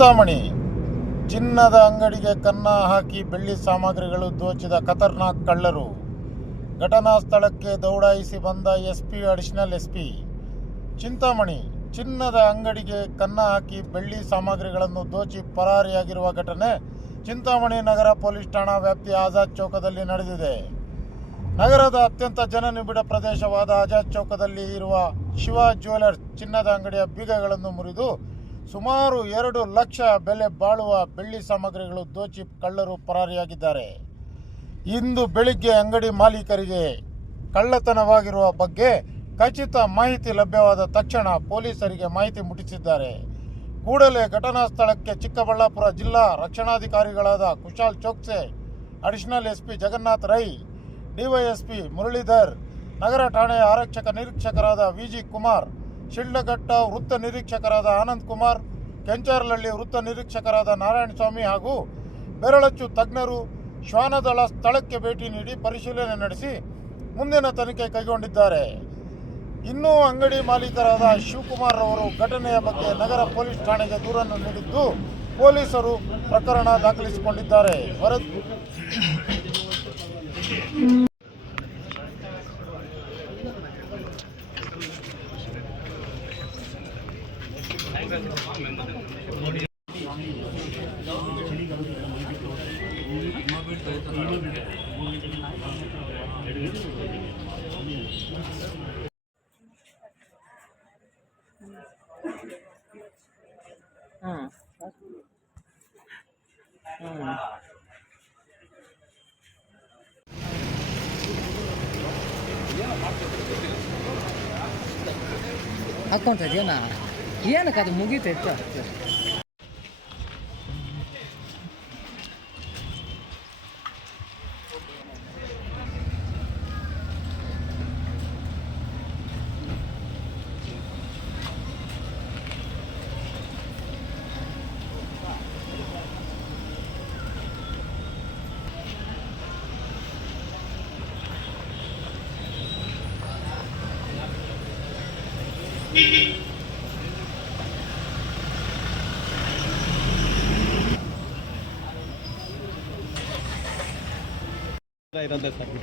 ಚಿಂತಾಮಣಿ ಚಿನ್ನದ ಅಂಗಡಿಗೆ ಕನ್ನ ಹಾಕಿ ಬೆಳ್ಳಿ ಸಾಮಗ್ರಿಗಳು ದೋಚಿದ ಖತರ್ನಾಕ್ ಕಳ್ಳರು. ಘಟನಾ ಸ್ಥಳಕ್ಕೆ ದೌಡಾಯಿಸಿ ಬಂದ ಎಸ್ಪಿ ಅಡಿಷನಲ್ ಎಸ್ಪಿ. ಚಿಂತಾಮಣಿ ಚಿನ್ನದ ಅಂಗಡಿಗೆ ಕನ್ನ ಹಾಕಿ ಬೆಳ್ಳಿ ಸಾಮಗ್ರಿಗಳನ್ನು ದೋಚಿ ಪರಾರಿಯಾಗಿರುವ ಘಟನೆ ಚಿಂತಾಮಣಿ ನಗರ ಪೊಲೀಸ್ ಠಾಣಾ ವ್ಯಾಪ್ತಿಯ ಆಜಾದ್ ಚೌಕದಲ್ಲಿ ನಡೆದಿದೆ. ನಗರದ ಅತ್ಯಂತ ಜನನಿಬಿಡ ಪ್ರದೇಶವಾದ ಆಜಾದ್ ಚೌಕದಲ್ಲಿ ಇರುವ ಶಿವ ಜ್ಯುವೆಲರ್ಸ್ ಚಿನ್ನದ ಅಂಗಡಿಯ ಬೀಗಗಳನ್ನು ಮುರಿದು ಸುಮಾರು 2 ಲಕ್ಷ ಬೆಲೆ ಬಾಳುವ ಬೆಳ್ಳಿ ಸಾಮಗ್ರಿಗಳು ದೋಚಿ ಕಳ್ಳರು ಪರಾರಿಯಾಗಿದ್ದಾರೆ. ಇಂದು ಬೆಳಿಗ್ಗೆ ಅಂಗಡಿ ಮಾಲೀಕರಿಗೆ ಕಳ್ಳತನವಾಗಿರುವ ಬಗ್ಗೆ ಖಚಿತ ಮಾಹಿತಿ ಲಭ್ಯವಾದ ತಕ್ಷಣ ಪೊಲೀಸರಿಗೆ ಮಾಹಿತಿ ಮುಟ್ಟಿಸಿದ್ದಾರೆ. ಕೂಡಲೇ ಘಟನಾ ಸ್ಥಳಕ್ಕೆ ಚಿಕ್ಕಬಳ್ಳಾಪುರ ಜಿಲ್ಲಾ ರಕ್ಷಣಾಧಿಕಾರಿಗಳಾದ Kushal Chokse, additional SP Jagannath Rai, DYSP Muralidhar, ನಗರ ಠಾಣೆಯ ಆರಕ್ಷಕ ನಿರೀಕ್ಷಕರಾದ ವಿಜಿ ಕುಮಾರ್, ಶಿಡ್ಲಘಟ್ಟ ವೃತ್ತ ನಿರೀಕ್ಷಕರಾದ ಆನಂದ್ ಕುಮಾರ್, ಕೆಂಚಾರಹಳ್ಳಿ ವೃತ್ತ ನಿರೀಕ್ಷಕರಾದ ನಾರಾಯಣಸ್ವಾಮಿ ಹಾಗೂ ಬೆರಳಚ್ಚು ತಜ್ಞರು ಶ್ವಾನದಳ ಸ್ಥಳಕ್ಕೆ ಭೇಟಿ ನೀಡಿ ಪರಿಶೀಲನೆ ನಡೆಸಿ ಮುಂದಿನ ತನಿಖೆ ಕೈಗೊಂಡಿದ್ದಾರೆ. ಇನ್ನೂ ಅಂಗಡಿ ಮಾಲೀಕರಾದ ಶಿವಕುಮಾರ್ ಅವರು ಘಟನೆಯ ಬಗ್ಗೆ ನಗರ ಪೊಲೀಸ್ ಠಾಣೆಗೆ ದೂರನ್ನು ನೀಡಿದ್ದು ಪೊಲೀಸರು ಪ್ರಕರಣ ದಾಖಲಿಸಿಕೊಂಡಿದ್ದಾರೆ. ಹಾಕೊಂತ ಇದೆಯಾ ಏನಕ್ಕೆ ಅದು ಮುಗೀತೈತೆ.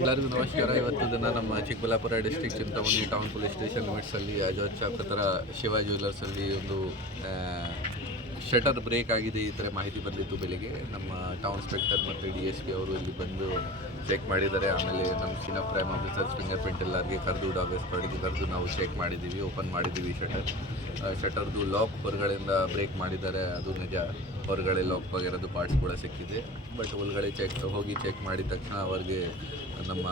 ಎಲ್ಲರಿಗೂ ನಮಸ್ಕಾರ. ಇವತ್ತು ದಿನ ನಮ್ಮ Chikkaballapur district Chintamani town police station ಲಿಮಿಟ್ಸಲ್ಲಿ ಆಜಾದ್ ಚೌಕ್ ಹತ್ರ ಶಿವ ಜ್ಯುವೆಲರ್ಸಲ್ಲಿ ಒಂದು ಶಟರ್ ಬ್ರೇಕ್ ಆಗಿದೆ ಈ ಥರ ಮಾಹಿತಿ ಬಂದಿತ್ತು ಬೆಳಿಗ್ಗೆ. ನಮ್ಮ ಟೌನ್ ಇನ್ಸ್ಪೆಕ್ಟರ್ ಮತ್ತು DSP ಅವರು ಇಲ್ಲಿ ಬಂದು ಚೆಕ್ ಮಾಡಿದ್ದಾರೆ. ಆಮೇಲೆ ನಮ್ಮ scene of crime officers finger print ಎಲ್ಲರಿಗೆ ಕರೆದು ಡಾಗ್ ಎಸ್ಪರ್ಟ್ಗೆ ಕರೆದು ನಾವು ಚೆಕ್ ಮಾಡಿದ್ದೀವಿ, ಓಪನ್ ಮಾಡಿದ್ದೀವಿ. ಶಟರ್ದು ಲಾಕ್ ಹೊರಗಡೆಯಿಂದ ಬ್ರೇಕ್ ಮಾಡಿದ್ದಾರೆ, ಅದು ನಿಜ. ಹೊರಗಡೆ ಲಾಕ್ ಆಗಿರೋದು ಪಾರ್ಟ್ಸ್ ಕೂಡ ಸಿಕ್ಕಿದೆ. ಬಟ್ ಒಳಗಡೆ ಹೋಗಿ ಚೆಕ್ ಮಾಡಿದ ತಕ್ಷಣ ಅವ್ರಿಗೆ ನಮ್ಮ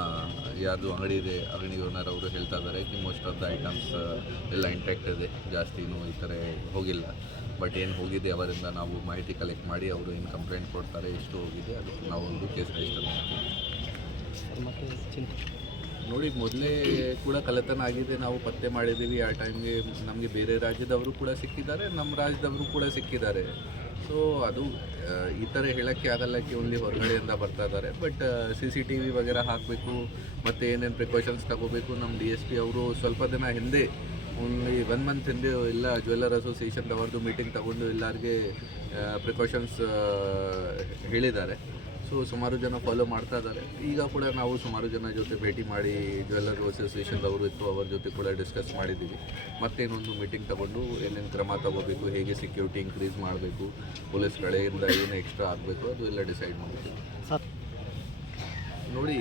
ಯಾರ್ದು ಅಂಗಡಿ ಇದೆ ಅಂಗಡಿ ಓನರ್ ಅವರು ಹೇಳ್ತಾ ಇದ್ದಾರೆ ಕಿ ಮೋಸ್ಟ್ ಆಫ್ ದ ಐಟಮ್ಸ್ ಎಲ್ಲ ಇಂಟ್ಯಾಕ್ಟ್ ಇದೆ, ಜಾಸ್ತಿನೂ ಈ ಥರ ಹೋಗಿಲ್ಲ. ಬಟ್ ಏನು ಹೋಗಿದೆ ಅವರಿಂದ ನಾವು ಮಾಹಿತಿ ಕಲೆಕ್ಟ್ ಮಾಡಿ ಅವರು ಏನು ಕಂಪ್ಲೇಂಟ್ ಕೊಡ್ತಾರೆ ಎಷ್ಟು ಹೋಗಿದೆ ಅದಕ್ಕೆ ನಾವು ಒಂದು ಕೇಸ್ ರಿಜಿಸ್ಟರ್ ಮಾಡ್ತೀವಿ. ನೋಡಿ, ಮೊದಲೇ ಕೂಡ ಕಳ್ಳತನ ಆಗಿದೆ, ನಾವು ಪತ್ತೆ ಮಾಡಿದ್ದೀವಿ. ಆ ಟೈಮ್ಗೆ ನಮಗೆ ಬೇರೆ ರಾಜ್ಯದವರು ಕೂಡ ಸಿಕ್ಕಿದ್ದಾರೆ, ನಮ್ಮ ರಾಜ್ಯದವರು ಕೂಡ ಸಿಕ್ಕಿದ್ದಾರೆ. ಸೊ ಅದು ಈ ಥರ ಹೇಳೋಕ್ಕೆ ಆಗಲ್ಲ ಕಿ ಓನ್ಲಿ ಹೊರಗಡೆಯಿಂದ ಬರ್ತಾ ಇದ್ದಾರೆ. ಬಟ್ CCTV ವಗೇರ ಹಾಕಬೇಕು ಮತ್ತು ಏನೇನು ಪ್ರಿಕಾಷನ್ಸ್ ತಗೋಬೇಕು. ನಮ್ಮ DSP ಅವರು ಸ್ವಲ್ಪ ದಿನ ಹಿಂದೆ ಓನ್ಲಿ 1 ಮಂತ್ ಹಿಂದೆ ಎಲ್ಲ ಜ್ಯುವೆಲ್ಲರ್ ಅಸೋಸಿಯೇಷನ್ದವ್ರದ್ದು ಮೀಟಿಂಗ್ ತಗೊಂಡು ಎಲ್ಲರಿಗೆ ಪ್ರಿಕಾಷನ್ಸ್ ಹೇಳಿದ್ದಾರೆ. ಸೊ ಸುಮಾರು ಜನ ಫಾಲೋ ಮಾಡ್ತಾ ಇದ್ದಾರೆ. ಈಗ ಕೂಡ ನಾವು ಸುಮಾರು ಜನ ಜೊತೆ ಭೇಟಿ ಮಾಡಿ ಜ್ಯುವೆಲ್ಲರ್ ಅಸೋಸಿಯೇಷನ್ದವರು ಇತ್ತು, ಅವ್ರ ಜೊತೆ ಕೂಡ ಡಿಸ್ಕಸ್ ಮಾಡಿದ್ದೀವಿ. ಮತ್ತೇನೊಂದು ಮೀಟಿಂಗ್ ತಗೊಂಡು ಏನೇನು ಕ್ರಮ ತಗೋಬೇಕು, ಹೇಗೆ ಸೆಕ್ಯೂರಿಟಿ ಇನ್ಕ್ರೀಸ್ ಮಾಡಬೇಕು, ಪೊಲೀಸ್ ಕಡೆಯಿಂದ ಏನು ಎಕ್ಸ್ಟ್ರಾ ಆಗಬೇಕು ಅದು ಎಲ್ಲ ಡಿಸೈಡ್ ಮಾಡಬೇಕು. ನೋಡಿ,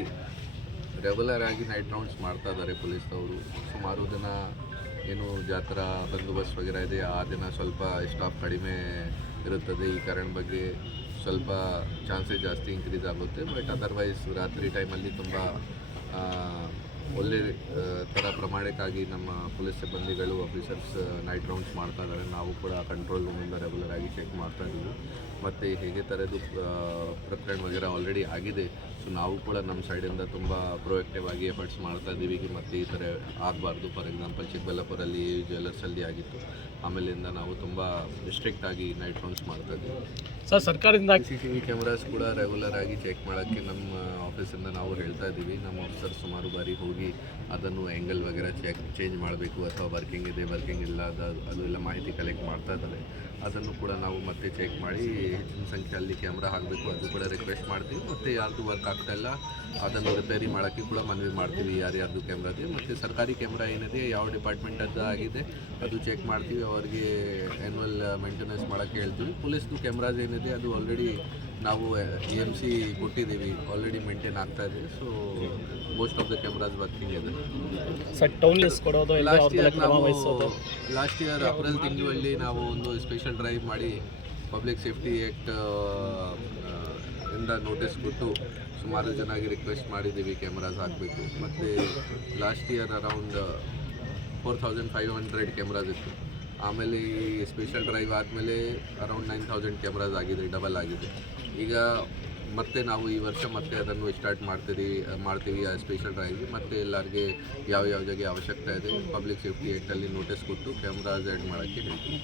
ರೆಗ್ಯುಲರ್ ಆಗಿ ನೈಟ್ ರೌಂಡ್ಸ್ ಮಾಡ್ತಾ ಇದ್ದಾರೆ ಪೊಲೀಸ್ದವರು. ಸುಮಾರು ದಿನ ಏನು ಜಾತ್ರಾ ಬಂದೋಬಸ್ತ್ ವಗೇರ ಇದೆ, ಆ ದಿನ ಸ್ವಲ್ಪ ಸ್ಟಾಫ್ ಕಡಿಮೆ ಇರುತ್ತದೆ. ಈ ಕಾರಣ ಬಗ್ಗೆ ಸ್ವಲ್ಪ ಚಾನ್ಸಸ್ ಜಾಸ್ತಿ ಇನ್ಕ್ರೀಸ್ ಆಗುತ್ತೆ. ಬಟ್ ಅದರ್ವೈಸ್ ರಾತ್ರಿ ಟೈಮಲ್ಲಿ ತುಂಬ ಒಳ್ಳೆ ಥರ ಪ್ರಮಾಣಕ್ಕಾಗಿ ನಮ್ಮ ಪೊಲೀಸ್ ಸಿಬ್ಬಂದಿಗಳು ಆಫೀಸರ್ಸ್ ನೈಟ್ ರೌಂಡ್ಸ್ ಮಾಡ್ತಾ ಇದ್ದಾರೆ. ನಾವು ಕೂಡ ಕಂಟ್ರೋಲ್ ರೂಮಿಂದ ರೆಗ್ಯುಲರ್ ಆಗಿ ಚೆಕ್ ಮಾಡ್ತಾ ಇದ್ದೀವಿ. ಮತ್ತು ಹೇಗೆ ಥರದ್ದು ಪ್ರಕರಣ ವಗೇರೆ ಆಲ್ರೆಡಿ ಆಗಿದೆ. ಸೊ ನಾವು ಕೂಡ ನಮ್ಮ ಸೈಡಿಂದ ತುಂಬ ಪ್ರೊಯಾಕ್ಟಿವ್ ಆಗಿ ಎಫರ್ಟ್ಸ್ ಮಾಡ್ತಾ ಇದ್ದೀವಿ ಮತ್ತು ಈ ಥರ ಆಗಬಾರ್ದು. ಫಾರ್ ಎಕ್ಸಾಂಪಲ್ ಚಿಕ್ಕಬಳ್ಳಾಪುರಲ್ಲಿ ಜ್ಯುವೆಲ್ಲರ್ಸಲ್ಲಿ ಆಗಿತ್ತು, ಆಮೇಲಿಂದ ನಾವು ತುಂಬ ಸ್ಟ್ರಿಕ್ಟ್ ಆಗಿ ನೈಟ್ ರೌಂಡ್ಸ್ ಮಾಡ್ತಾ ಇದ್ದೀವಿ. ಸರ್ ಸರ್ಕಾರದಿಂದ CCTV ಕ್ಯಾಮ್ರಾಸ್ ಕೂಡ ರೆಗ್ಯುಲರ್ ಆಗಿ ಚೆಕ್ ಮಾಡೋಕ್ಕೆ ನಮ್ಮ ಆಫೀಸಿಂದ ನಾವು ಹೇಳ್ತಾ ಇದ್ದೀವಿ. ನಮ್ಮ ಆಫೀಸರ್ ಸುಮಾರು ಬಾರಿ ಹೋಗಿ ಅದನ್ನು ಆ್ಯಂಗಲ್ ವಗೇರೆ ಚೇಂಜ್ ಮಾಡಬೇಕು ಅಥವಾ ವರ್ಕಿಂಗ್ ಇದೆ ವರ್ಕಿಂಗ್ ಇಲ್ಲ ಅದು ಎಲ್ಲ ಮಾಹಿತಿ ಕಲೆಕ್ಟ್ ಮಾಡ್ತಾ ಇದ್ದಾರೆ. ಅದನ್ನು ಕೂಡ ನಾವು ಮತ್ತೆ ಚೆಕ್ ಮಾಡಿ ಹೆಚ್ಚಿನ ಸಂಖ್ಯೆಯಲ್ಲಿ ಕ್ಯಾಮ್ರಾ ಹಾಕಬೇಕು ಅದು ಕೂಡ ರಿಕ್ವೆಸ್ಟ್ ಮಾಡ್ತೀವಿ. ಮತ್ತು ಯಾರ್ದು ವರ್ಕ್ ಆಗ್ತಾಯಿಲ್ಲ ಅದನ್ನು ರಿಪೇರಿ ಮಾಡೋಕ್ಕೆ ಕೂಡ ಮನವಿ ಮಾಡ್ತೀವಿ ಯಾರ್ಯಾರ್ದು ಕ್ಯಾಮ್ರಾದೆ. ಮತ್ತು ಸರ್ಕಾರಿ ಕ್ಯಾಮ್ರಾ ಏನಿದೆ ಯಾವ ಡಿಪಾರ್ಟ್ಮೆಂಟದ್ದು ಆಗಿದೆ ಅದು ಚೆಕ್ ಮಾಡ್ತೀವಿ, ಅವರಿಗೆ ಆ್ಯನ್ಯುವಲ್ ಮೇಂಟೆನೆನ್ಸ್ ಮಾಡೋಕ್ಕೆ ಹೇಳ್ತೀವಿ. ಪೊಲೀಸ್ದು ಕ್ಯಾಮ್ರಾಸ್ ಏನಿದೆ ಅದು ಆಲ್ರೆಡಿ ನಾವು EMC ಕೊಟ್ಟಿದ್ದೀವಿ, ಆಲ್ರೆಡಿ ಮೇಂಟೈನ್ ಆಗ್ತಾ ಇದೆ. So most of the cameras working ಇದೆ. ಸರ್ ಟೌನ್ ಲಿಸ್ಟ್ ಕೊಡೋದು ಲಾಸ್ಟ್ ಇಯರ್ ಏಪ್ರಿಲ್ ತಿಂಗಳಲ್ಲಿ ನಾವು ಒಂದು ಸ್ಪೆಷಲ್ ಡ್ರೈವ್ ಮಾಡಿ ಪಬ್ಲಿಕ್ ಸೇಫ್ಟಿ ಆ್ಯಕ್ಟ್ ಇಂದ ನೋಟಿಸ್ ಕೊಟ್ಟು ಸುಮಾರು ಚೆನ್ನಾಗಿ ರಿಕ್ವೆಸ್ಟ್ ಮಾಡಿದ್ದೀವಿ ಕ್ಯಾಮ್ರಾಸ್ ಹಾಕಬೇಕು. ಮತ್ತು ಲಾಸ್ಟ್ ಇಯರ್ ಅರೌಂಡ್ 4500 ಕ್ಯಾಮ್ರಾಸ್ ಇತ್ತು. ಆಮೇಲೆ ಈ ಸ್ಪೆಷಲ್ ಡ್ರೈವ್ ಆದಮೇಲೆ ಅರೌಂಡ್ 9000 ಕ್ಯಾಮ್ರಾಸ್ ಆಗಿದೆ, ಡಬಲ್ ಆಗಿದೆ. ಈಗ ಮತ್ತೆ ನಾವು ಈ ವರ್ಷ ಮತ್ತೆ ಅದನ್ನು ಸ್ಟಾರ್ಟ್ ಮಾಡ್ತೀವಿ ಆ ಸ್ಪೆಷಲ್ ಡ್ರೈವ್. ಮತ್ತು ಎಲ್ಲರಿಗೆ ಯಾವ ಜಾಗ ಅವಶ್ಯಕತೆ ಇದೆ ಪಬ್ಲಿಕ್ ಸೇಫ್ಟಿ ಆ್ಯಕ್ಟಲ್ಲಿ ನೋಟಿಸ್ ಕೊಟ್ಟು ಕ್ಯಾಮ್ರಾಸ್ ಆ್ಯಡ್ ಮಾಡೋಕ್ಕೆ ಹೇಳ್ತೀವಿ.